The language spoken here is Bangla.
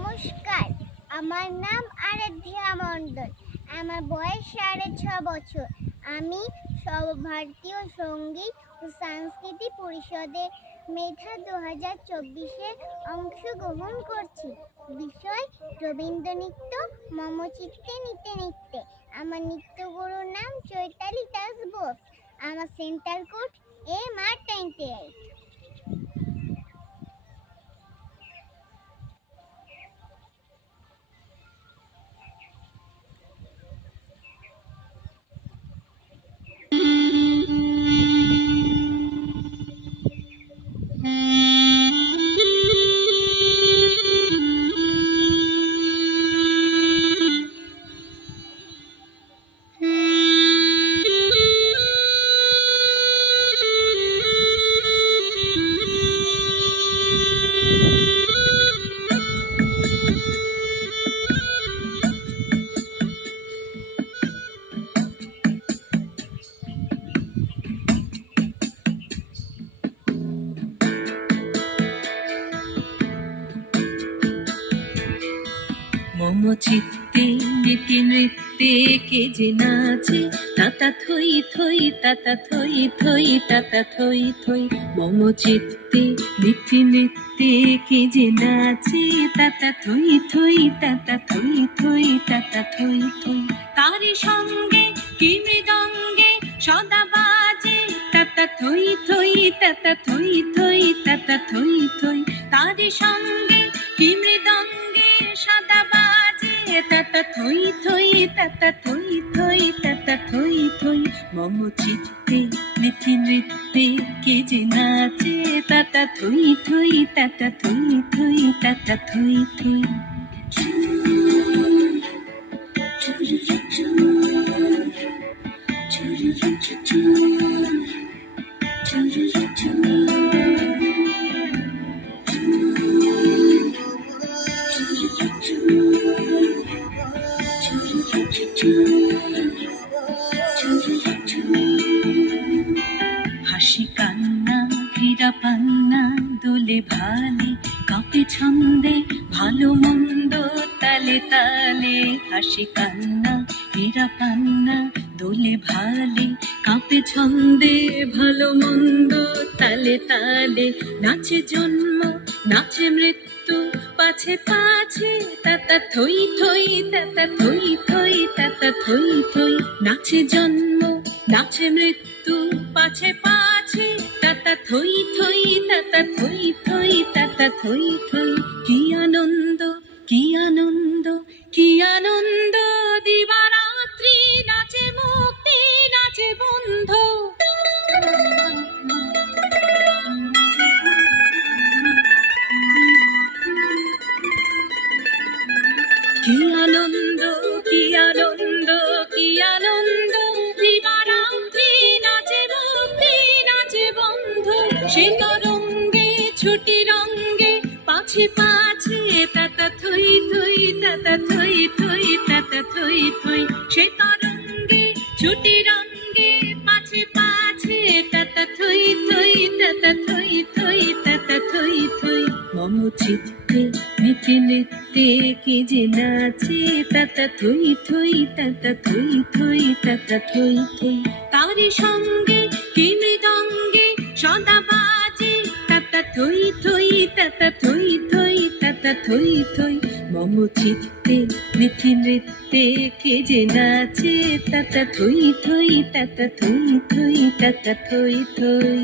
নমস্কার, আমার নাম আরাধ্যা মণ্ডল। আমার বয়স 6.5 বছর। আমি সর্বভারতীয় সঙ্গীত ও সাংস্কৃতিক পরিষদে মেধা 2024-এ অংশগ্রহণ করছি। বিষয় রবীন্দ্রনৃত্য, মম চিত্তে নিতে নিতে। আমার নৃত্যগুরুর নাম চৈতালি দাস বোস। আমার সেন্টার কোড MR28। মম চিত্তে নীতি নৃত্যে কে যে নাচে, তাতা থই থই তাতা থই থই তাতা থই থই। মম চিত্তে নীতি নৃত্যে কে যে নাচে, তাতা থই থই তাতা থই থই তাতা থই থই। তারি সঙ্গে কি মৃদঙ্গে সদা বাজে, তাতা থই থই তাতা থই থই তাতা থই থই। তারি সঙ্গে কি মৃদঙ্গে সদা বাজে, তাতা থই থই তাতা থই থই তাতা থই থই। মম চিত্তে নীতি নৃত্যে কে যে নাচে, তাতা থই থই তাতা থই থই তাতা থই থই। হাসি কান্না হীরা পান্না দোলে ভালে, কাঁপে ছন্দে ভালো মন্দ তালে তালে। হাসি কান্না হীরা পান্না দোলে ভালে, কাঁপে ছন্দে ভালো মন্দ তালে তালে। নাচে জন্ম নাচে মৃত্যু পাছে পাছে, তাতা থই থই তাতা থই থই তাতা থই থই। নাচে জন্ম নাচে মৃত্যু পাছে পাছে, তাতা থই থই তাতা থই থই তাতা থই থই। কি আনন্দ কি আনন্দ কি আনন্দ, দিবারাত্রি নাচে মুক্তি নাচে বন্ধ। কি আনন্দ কি আনন্দ কি আনন্দ, দিবারাত্রি নাচে মুক্তি নাচে বন্ধ। সে তরঙ্গে ছুটি রঙ্গে পাছে পাছে, তাতা থই থই তাতা থই থই তাতা থই থই। সে তরঙ্গে ছুটি রঙ্গে পাছে পাছে, তাতা থই থই তাতা থই থই তাতা থই থই। মম চিত্তে নীতি নৃত্যে কে যে নাচে, তাতা থই থই তাতা থই থই তাতা থই থই। তারি সঙ্গে কি মৃদঙ্গে সদা বাজে, তাতা থই থই তাতা থই থই তাতা থই থই। মম চিত্তে নীতি নৃত্যে কে যে নাচে, তাতা থই থই তাতা থই থই তাতা থই থই।